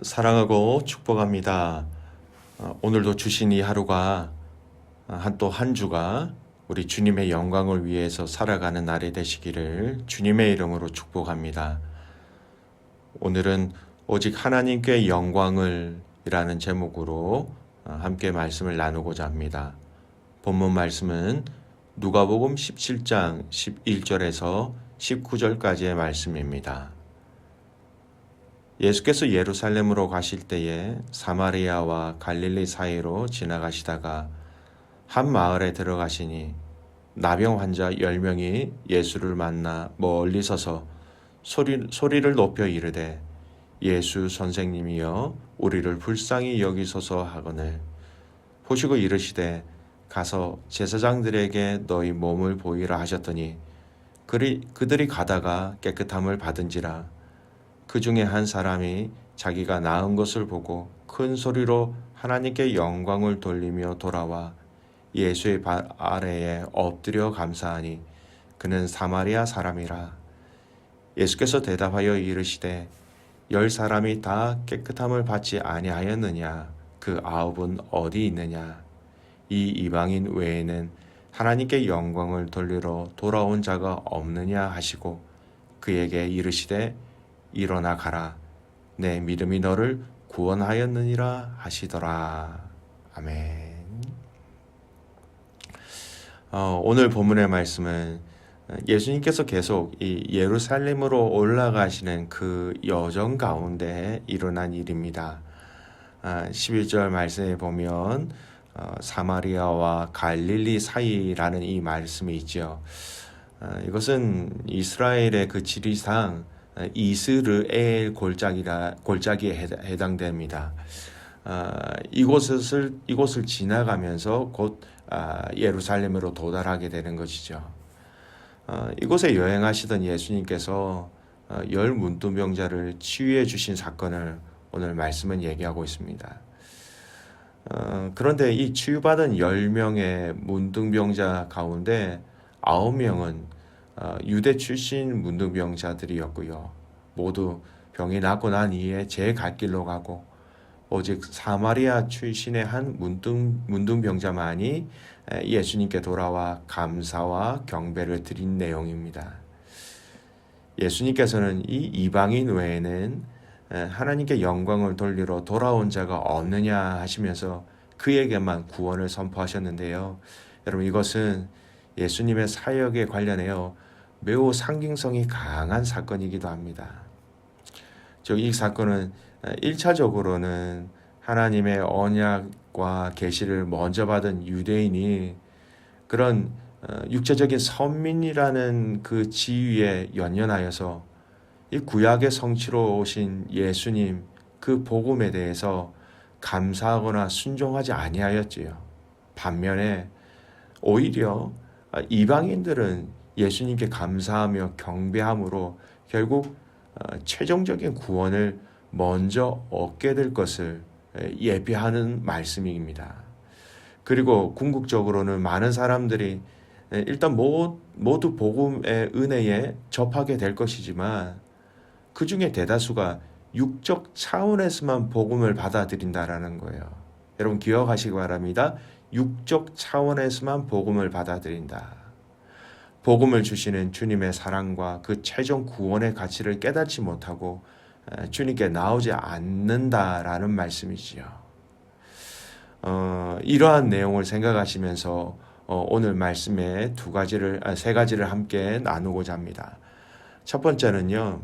사랑하고 축복합니다. 오늘도 주신 이 하루가 또 한 주가 우리 주님의 영광을 위해서 살아가는 날이 되시기를 주님의 이름으로 축복합니다. 오늘은 오직 하나님께 영광을 이라는 제목으로 함께 말씀을 나누고자 합니다. 본문 말씀은 누가복음 17장 11절에서 19절까지의 말씀입니다. 예수께서 예루살렘으로 가실 때에 사마리아와 갈릴리 사이로 지나가시다가 한 마을에 들어가시니 나병 환자 10명이 예수를 만나 멀리 서서 소리를 높여 이르되 예수 선생님이여 우리를 불쌍히 여기소서 하거늘 보시고 이르시되 가서 제사장들에게 너희 몸을 보이라 하셨더니 그들이 가다가 깨끗함을 받은지라. 그 중에 한 사람이 자기가 나은 것을 보고 큰 소리로 하나님께 영광을 돌리며 돌아와 예수의 발 아래에 엎드려 감사하니 그는 사마리아 사람이라. 예수께서 대답하여 이르시되 10사람이 다 깨끗함을 받지 아니하였느냐? 그 9은 어디 있느냐? 이 이방인 외에는 하나님께 영광을 돌리러 돌아온 자가 없느냐 하시고 그에게 이르시되 일어나 가라. 내 믿음이 너를 구원하였느니라 하시더라. 아멘. 오늘 본문의 말씀은 예수님께서 계속 이 예루살렘으로 올라가시는 그 여정 가운데 일어난 일입니다. 11절 말씀에 보면 사마리아와 갈릴리 사이라는 이 말씀이 있죠. 이것은 이스라엘의 그 지리상 이스르엘 골짜기에 해당됩니다. 이곳을 지나가면서 곧 예루살렘으로 도달하게 되는 것이죠. 이곳에 여행하시던 예수님께서 10 문둥병자를 치유해 주신 사건을 오늘 말씀은 얘기하고 있습니다. 그런데 이 치유받은 10명의 문둥병자 가운데 9명은 유대 출신 문둥병자들이었고요. 모두 병이 낫고 난 이후에 제 갈 길로 가고 오직 사마리아 출신의 한 문둥병자만이 예수님께 돌아와 감사와 경배를 드린 내용입니다. 예수님께서는 이 이방인 외에는 하나님께 영광을 돌리러 돌아온 자가 없느냐 하시면서 그에게만 구원을 선포하셨는데요. 여러분, 이것은 예수님의 사역에 관련해요 매우 상징성이 강한 사건이기도 합니다. 이 사건은 1차적으로는 하나님의 언약과 계시를 먼저 받은 유대인이 그런 육체적인 선민이라는 그 지위에 연연하여서 이 구약의 성취로 오신 예수님 그 복음에 대해서 감사하거나 순종하지 아니하였지요. 반면에 오히려 이방인들은 예수님께 감사하며 경배함으로 결국 최종적인 구원을 먼저 얻게 될 것을 예비하는 말씀입니다. 그리고 궁극적으로는 많은 사람들이 일단 모두 복음의 은혜에 접하게 될 것이지만 그 중에 대다수가 육적 차원에서만 복음을 받아들인다라는 거예요. 여러분 기억하시기 바랍니다. 육적 차원에서만 복음을 받아들인다. 복음을 주시는 주님의 사랑과 그 최종 구원의 가치를 깨닫지 못하고 주님께 나오지 않는다라는 말씀이지요. 이러한 내용을 생각하시면서 오늘 말씀에 세 가지를 함께 나누고자 합니다. 첫 번째는요.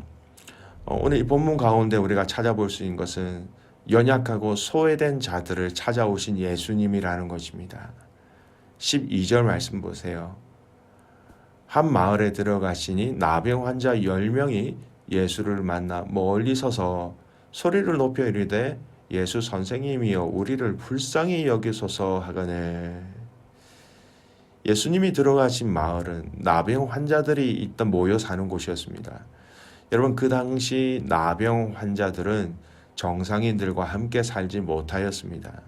오늘 이 본문 가운데 우리가 찾아볼 수 있는 것은 연약하고 소외된 자들을 찾아오신 예수님이라는 것입니다. 12절 말씀 보세요. 한 마을에 들어가시니 나병 환자 10명이 예수를 만나 멀리 서서 소리를 높여 이르되 예수 선생님이여 우리를 불쌍히 여기소서 하거늘. 예수님이 들어가신 마을은 나병 환자들이 모여 사는 곳이었습니다. 여러분 그 당시 나병 환자들은 정상인들과 함께 살지 못하였습니다.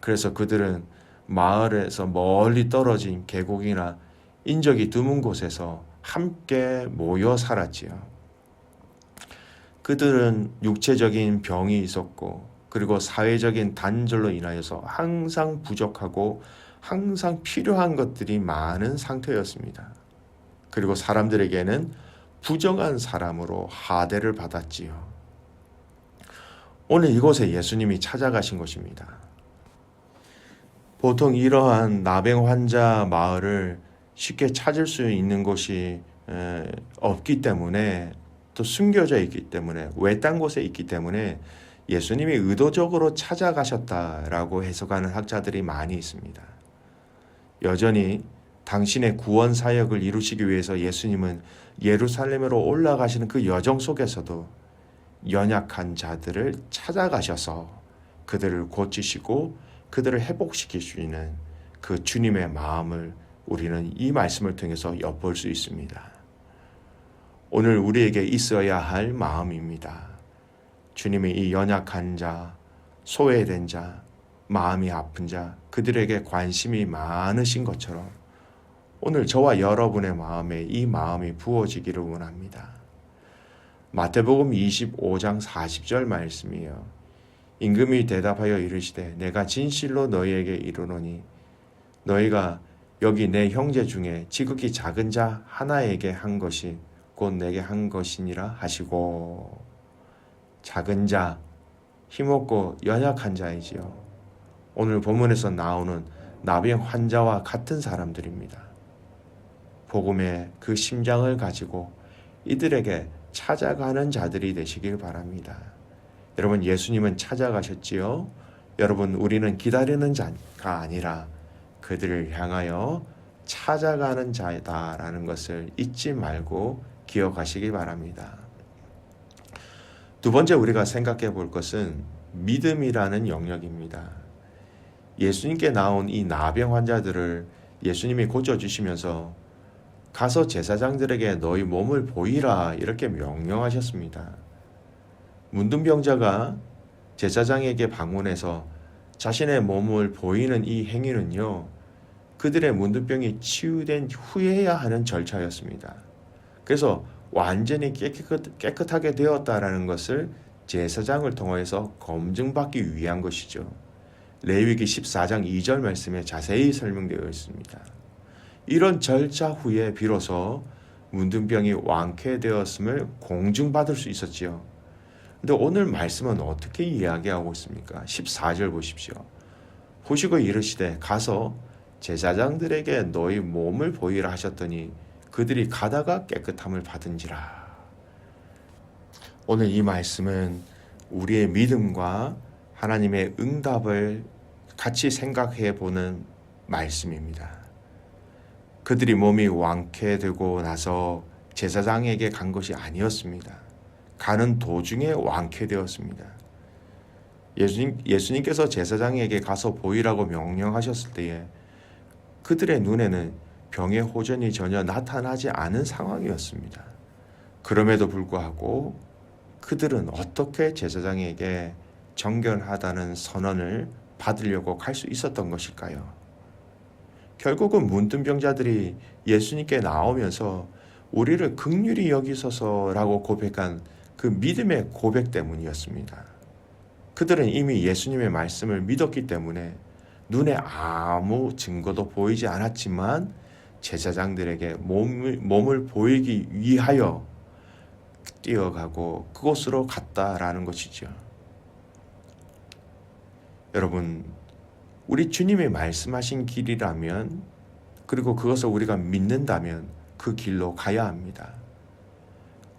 그래서 그들은 마을에서 멀리 떨어진 계곡이나 인적이 드문 곳에서 함께 모여 살았지요. 그들은 육체적인 병이 있었고 그리고 사회적인 단절로 인하여서 항상 부족하고 항상 필요한 것들이 많은 상태였습니다. 그리고 사람들에게는 부정한 사람으로 하대를 받았지요. 오늘 이곳에 예수님이 찾아가신 것입니다. 보통 이러한 나병 환자 마을을 쉽게 찾을 수 있는 곳이 없기 때문에, 또 숨겨져 있기 때문에, 외딴 곳에 있기 때문에 예수님이 의도적으로 찾아가셨다라고 해석하는 학자들이 많이 있습니다. 여전히 당신의 구원 사역을 이루시기 위해서 예수님은 예루살렘으로 올라가시는 그 여정 속에서도 연약한 자들을 찾아가셔서 그들을 고치시고 그들을 회복시키시는 그 주님의 마음을 우리는 이 말씀을 통해서 엿볼 수 있습니다. 오늘 우리에게 있어야 할 마음입니다. 주님이 이 연약한 자, 소외된 자, 마음이 아픈 자, 그들에게 관심이 많으신 것처럼 오늘 저와 여러분의 마음에 이 마음이 부어지기를 원합니다. 마태복음 25장 40절 말씀이요. 임금이 대답하여 이르시되 내가 진실로 너희에게 이르노니 너희가 여기 내 형제 중에 지극히 작은 자 하나에게 한 것이 곧 내게 한 것이니라 하시고, 작은 자, 힘없고 연약한 자이지요. 오늘 본문에서 나오는 나병 환자와 같은 사람들입니다. 복음의 그 심장을 가지고 이들에게 찾아가는 자들이 되시길 바랍니다. 여러분, 예수님은 찾아가셨지요. 여러분, 우리는 기다리는 자가 아니라 그들을 향하여 찾아가는 자다라는 것을 잊지 말고 기억하시기 바랍니다. 두 번째 우리가 생각해 볼 것은 믿음이라는 영역입니다. 예수님께 나온 이 나병 환자들을 예수님이 고쳐주시면서 가서 제사장들에게 너희 몸을 보이라 이렇게 명령하셨습니다. 문둥병자가 제사장에게 방문해서 자신의 몸을 보이는 이 행위는요, 그들의 문둥병이 치유된 후에야 하는 절차였습니다. 그래서 완전히 깨끗하게 되었다라는 것을 제사장을 통해서 검증받기 위한 것이죠. 레위기 14장 2절 말씀에 자세히 설명되어 있습니다. 이런 절차 후에 비로소 문둥병이 완쾌되었음을 공증받을 수 있었지요. 근데 오늘 말씀은 어떻게 이야기하고 있습니까? 14절 보십시오. 보시고 이르시되 가서 제사장들에게 너희 몸을 보이라 하셨더니 그들이 가다가 깨끗함을 받은지라. 오늘 이 말씀은 우리의 믿음과 하나님의 응답을 같이 생각해 보는 말씀입니다. 그들이 몸이 완쾌되고 나서 제사장에게 간 것이 아니었습니다. 가는 도중에 완쾌되었습니다. 예수님께서 제사장에게 가서 보이라고 명령하셨을 때에 그들의 눈에는 병의 호전이 전혀 나타나지 않은 상황이었습니다. 그럼에도 불구하고 그들은 어떻게 제사장에게 정결하다는 선언을 받으려고 갈 수 있었던 것일까요? 결국은 문둥병자들이 예수님께 나오면서 우리를 긍휼히 여기소서라고 고백한 그 믿음의 고백 때문이었습니다. 그들은 이미 예수님의 말씀을 믿었기 때문에 눈에 아무 증거도 보이지 않았지만 제사장들에게 몸을 보이기 위하여 뛰어가고 그곳으로 갔다라는 것이죠. 여러분, 우리 주님이 말씀하신 길이라면, 그리고 그것을 우리가 믿는다면 그 길로 가야 합니다.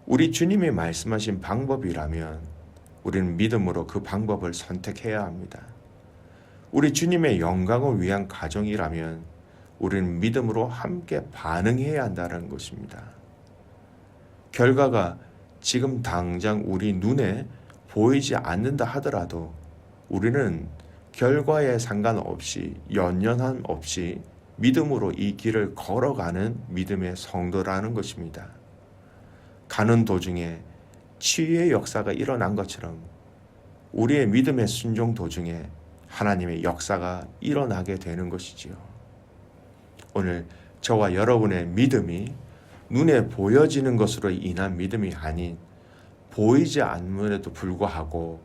우리 주님이 말씀하신 방법이라면 우리는 믿음으로 그 방법을 선택해야 합니다. 우리 주님의 영광을 위한 가정이라면 우리는 믿음으로 함께 반응해야 한다는 것입니다. 결과가 지금 당장 우리 눈에 보이지 않는다 하더라도 우리는 결과에 상관없이 연연함 없이 믿음으로 이 길을 걸어가는 믿음의 성도라는 것입니다. 가는 도중에 치유의 역사가 일어난 것처럼 우리의 믿음의 순종 도중에 하나님의 역사가 일어나게 되는 것이지요. 오늘 저와 여러분의 믿음이 눈에 보여지는 것으로 인한 믿음이 아닌 보이지 않음에도 불구하고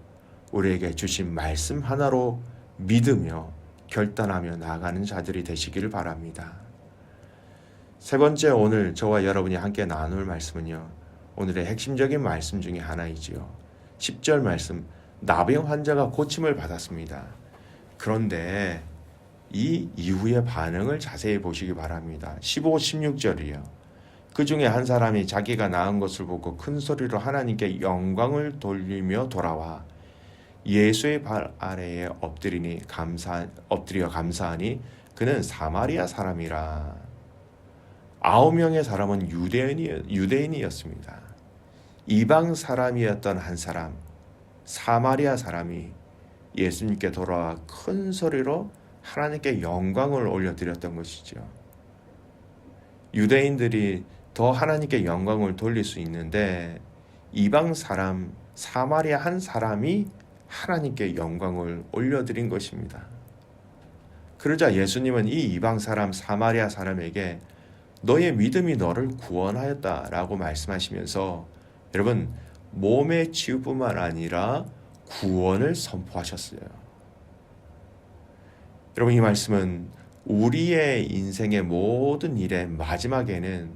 우리에게 주신 말씀 하나로 믿으며 결단하며 나아가는 자들이 되시기를 바랍니다. 세 번째, 오늘 저와 여러분이 함께 나눌 말씀은요, 오늘의 핵심적인 말씀 중에 하나이지요. 10절 말씀, 나병 환자가 고침을 받았습니다. 그런데 이 이후의 반응을 자세히 보시기 바랍니다. 15, 16절이요. 그 중에 한 사람이 자기가 나은 것을 보고 큰 소리로 하나님께 영광을 돌리며 돌아와 예수의 발 아래에 엎드려 감사하니 그는 사마리아 사람이라. 9명의 사람은 유대인이었습니다. 이방 사람이었던 한 사람, 사마리아 사람이 예수님께 돌아와 큰 소리로 하나님께 영광을 올려드렸던 것이죠. 유대인들이 더 하나님께 영광을 돌릴 수 있는데 이방 사람, 사마리아 한 사람이 하나님께 영광을 올려드린 것입니다. 그러자 예수님은 이 이방 사람, 사마리아 사람에게 너의 믿음이 너를 구원하였다라고 말씀하시면서 여러분, 몸의 치유뿐만 아니라 구원을 선포하셨어요. 여러분, 이 말씀은 우리의 인생의 모든 일의 마지막에는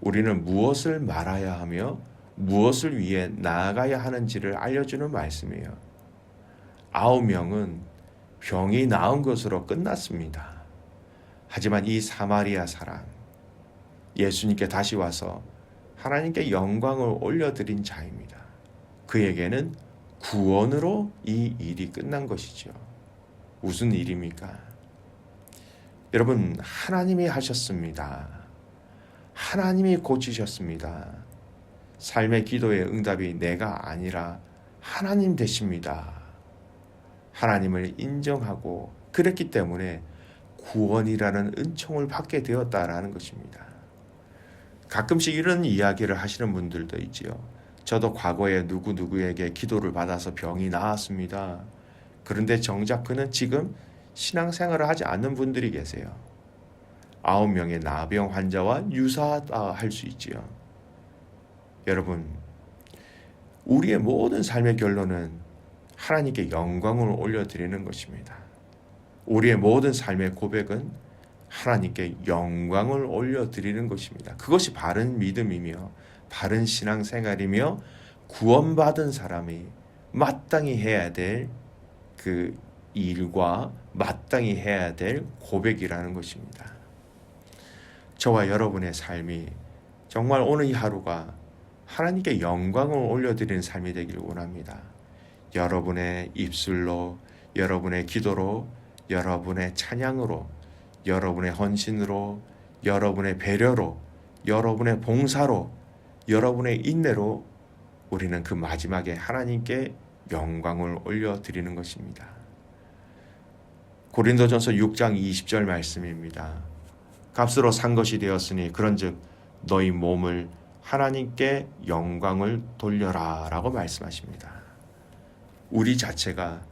우리는 무엇을 말아야 하며 무엇을 위해 나아가야 하는지를 알려주는 말씀이에요. 9명은 병이 나은 것으로 끝났습니다. 하지만 이 사마리아 사람, 예수님께 다시 와서 하나님께 영광을 올려드린 자입니다. 그에게는 구원으로 이 일이 끝난 것이죠. 무슨 일입니까? 여러분, 하나님이 하셨습니다. 하나님이 고치셨습니다. 삶의 기도의 응답이 내가 아니라 하나님 되십니다. 하나님을 인정하고 그랬기 때문에 구원이라는 은총을 받게 되었다라는 것입니다. 가끔씩 이런 이야기를 하시는 분들도 있지요. 저도 과거에 누구누구에게 기도를 받아서 병이 나았습니다. 그런데 정작 그는 지금 신앙생활을 하지 않는 분들이 계세요. 9명의 나병 환자와 유사하다 할 수 있지요. 여러분, 우리의 모든 삶의 결론은 하나님께 영광을 올려드리는 것입니다. 우리의 모든 삶의 고백은 하나님께 영광을 올려드리는 것입니다. 그것이 바른 믿음이며 바른 신앙생활이며 구원받은 사람이 마땅히 해야 될 그 일과 마땅히 해야 될 고백이라는 것입니다. 저와 여러분의 삶이 정말 오늘 이 하루가 하나님께 영광을 올려드리는 삶이 되기를 원합니다. 여러분의 입술로, 여러분의 기도로, 여러분의 찬양으로, 여러분의 헌신으로, 여러분의 배려로, 여러분의 봉사로, 여러분의 인내로 우리는 그 마지막에 하나님께 영광을 올려드리는 것입니다. 고린도전서 6장 20절 말씀입니다. 값으로 산 것이 되었으니 그런즉 너희 몸을 하나님께 영광을 돌려라 라고 말씀하십니다. 우리 자체가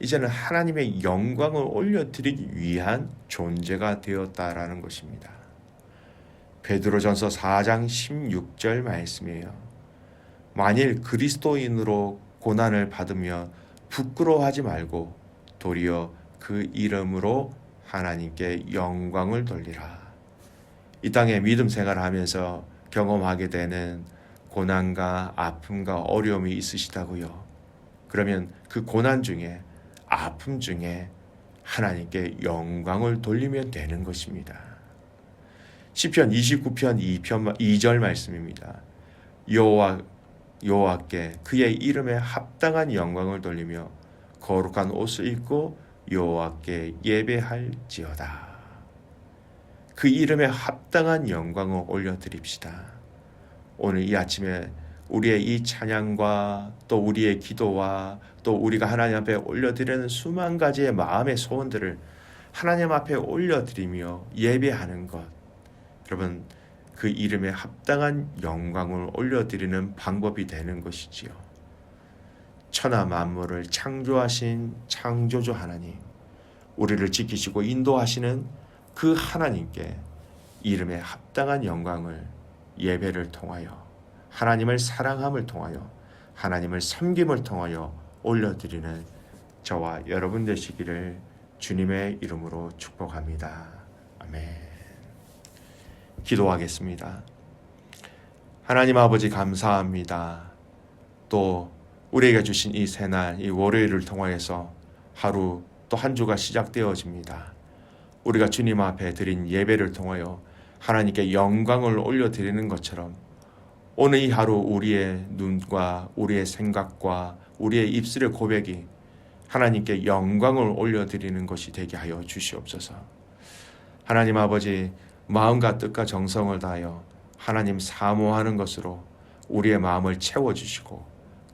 이제는 하나님의 영광을 올려드리기 위한 존재가 되었다라는 것입니다. 베드로전서 4장 16절 말씀이에요. 만일 그리스도인으로 고난을 받으며 부끄러워하지 말고 도리어 그 이름으로 하나님께 영광을 돌리라. 이 땅에 믿음 생활을 하면서 경험하게 되는 고난과 아픔과 어려움이 있으시다고요. 그러면 그 고난 중에, 아픔 중에 하나님께 영광을 돌리면 되는 것입니다. 시편 29편 2절 말씀입니다. 여호와께 그의 이름에 합당한 영광을 돌리며 거룩한 옷을 입고 여호와께 예배할지어다. 그 이름에 합당한 영광을 올려드립시다. 오늘 이 아침에 우리의 이 찬양과 또 우리의 기도와 또 우리가 하나님 앞에 올려드리는 수만 가지의 마음의 소원들을 하나님 앞에 올려드리며 예배하는 것, 여러분, 그 이름에 합당한 영광을 올려드리는 방법이 되는 것이지요. 천하 만물을 창조하신 창조주 하나님, 우리를 지키시고 인도하시는 그 하나님께 이름에 합당한 영광을 예배를 통하여 하나님을 사랑함을 통하여 하나님을 섬김을 통하여 올려드리는 저와 여러분 되시기를 주님의 이름으로 축복합니다. 아멘. 기도하겠습니다. 하나님 아버지 감사합니다. 또 우리에게 주신 이 새날, 이 월요일을 통하여서 하루 또 한 주가 시작되어집니다. 우리가 주님 앞에 드린 예배를 통하여 하나님께 영광을 올려드리는 것처럼 오늘 이 하루 우리의 눈과 우리의 생각과 우리의 입술의 고백이 하나님께 영광을 올려드리는 것이 되게 하여 주시옵소서. 하나님 아버지, 마음과 뜻과 정성을 다하여 하나님 사모하는 것으로 우리의 마음을 채워주시고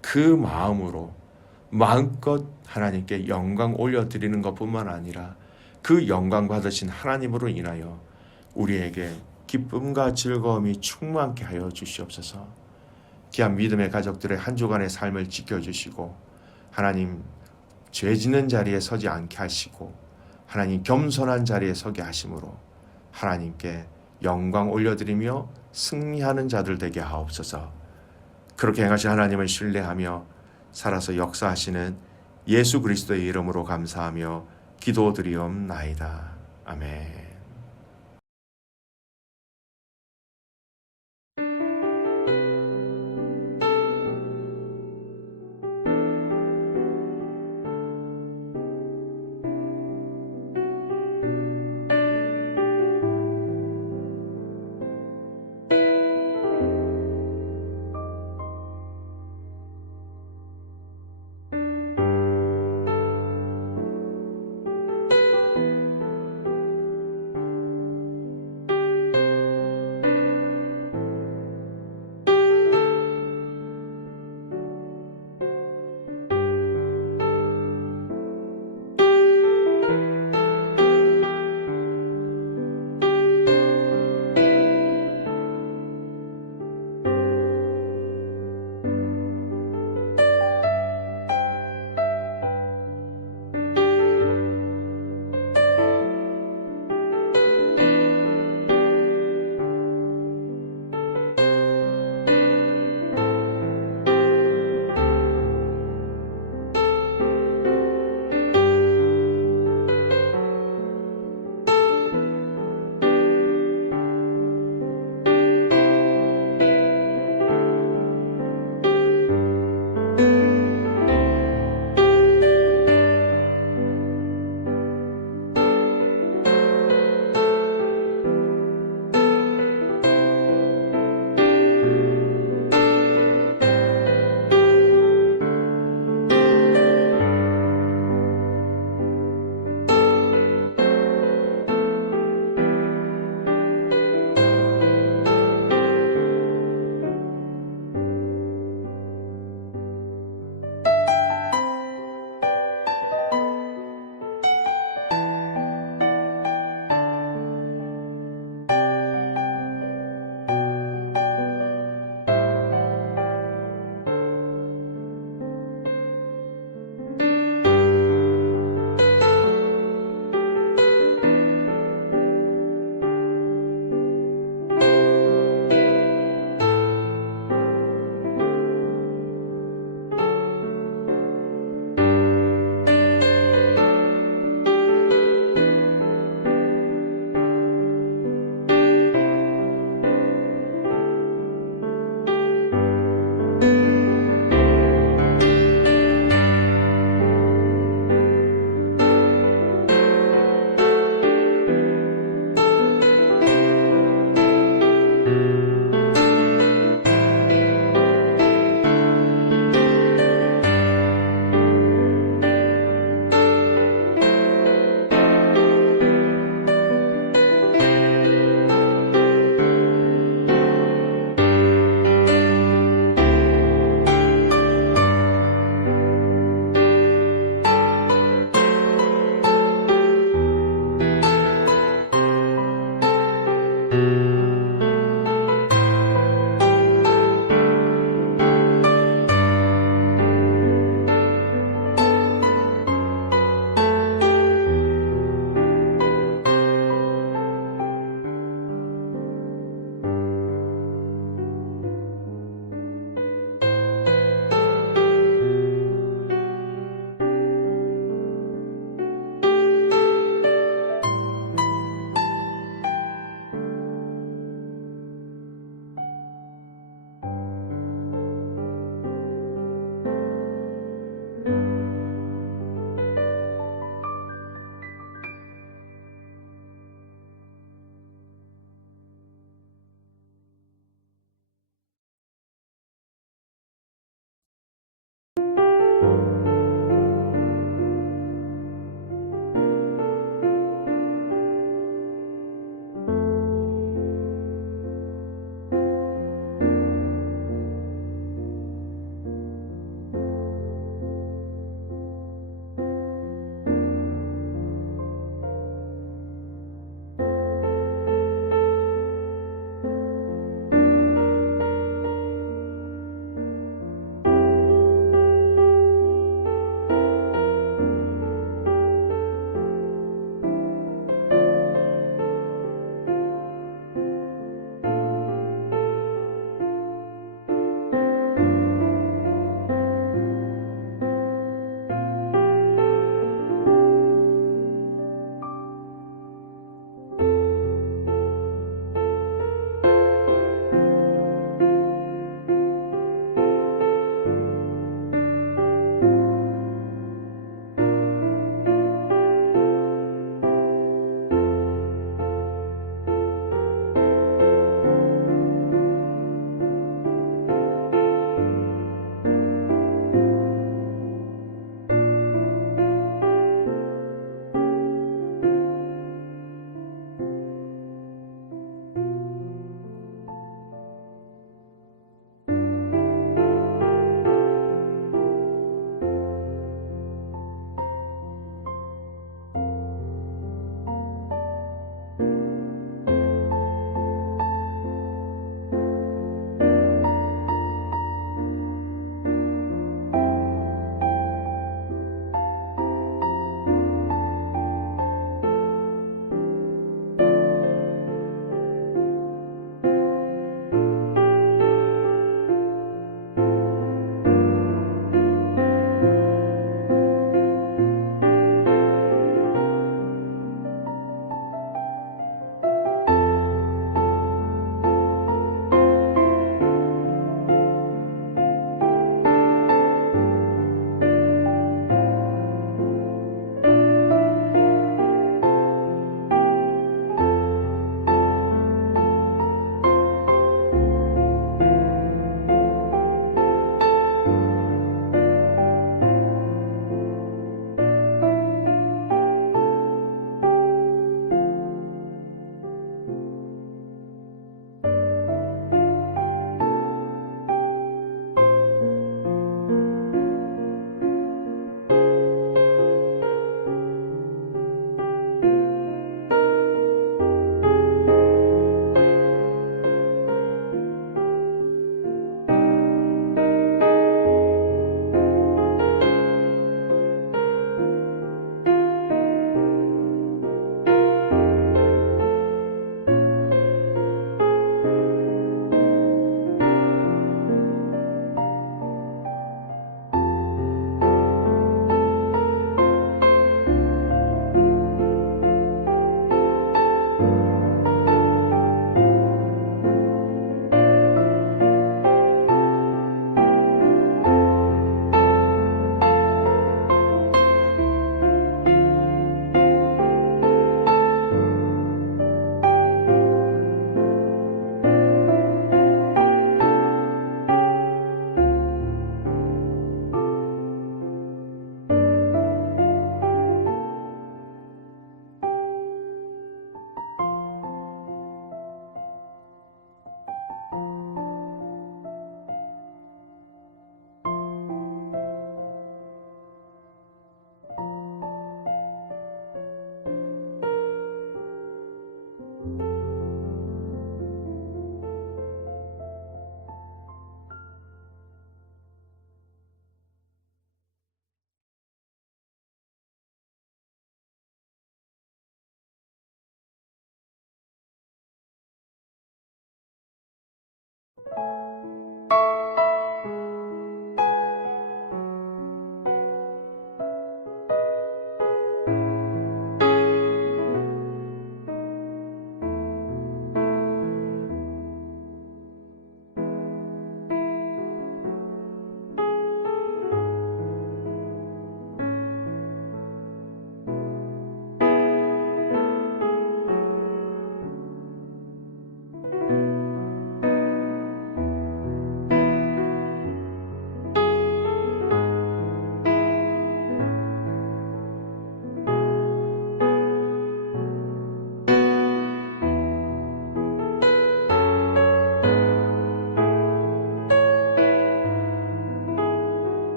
그 마음으로 마음껏 하나님께 영광 올려드리는 것뿐만 아니라 그 영광 받으신 하나님으로 인하여 우리에게 기쁨과 즐거움이 충만케 하여 주시옵소서. 귀한 믿음의 가족들의 한 주간의 삶을 지켜주시고 하나님 죄 짓는 자리에 서지 않게 하시고 하나님 겸손한 자리에 서게 하심으로 하나님께 영광 올려드리며 승리하는 자들 되게 하옵소서. 그렇게 행하신 하나님을 신뢰하며 살아서 역사하시는 예수 그리스도의 이름으로 감사하며 기도드리옵나이다. 아멘.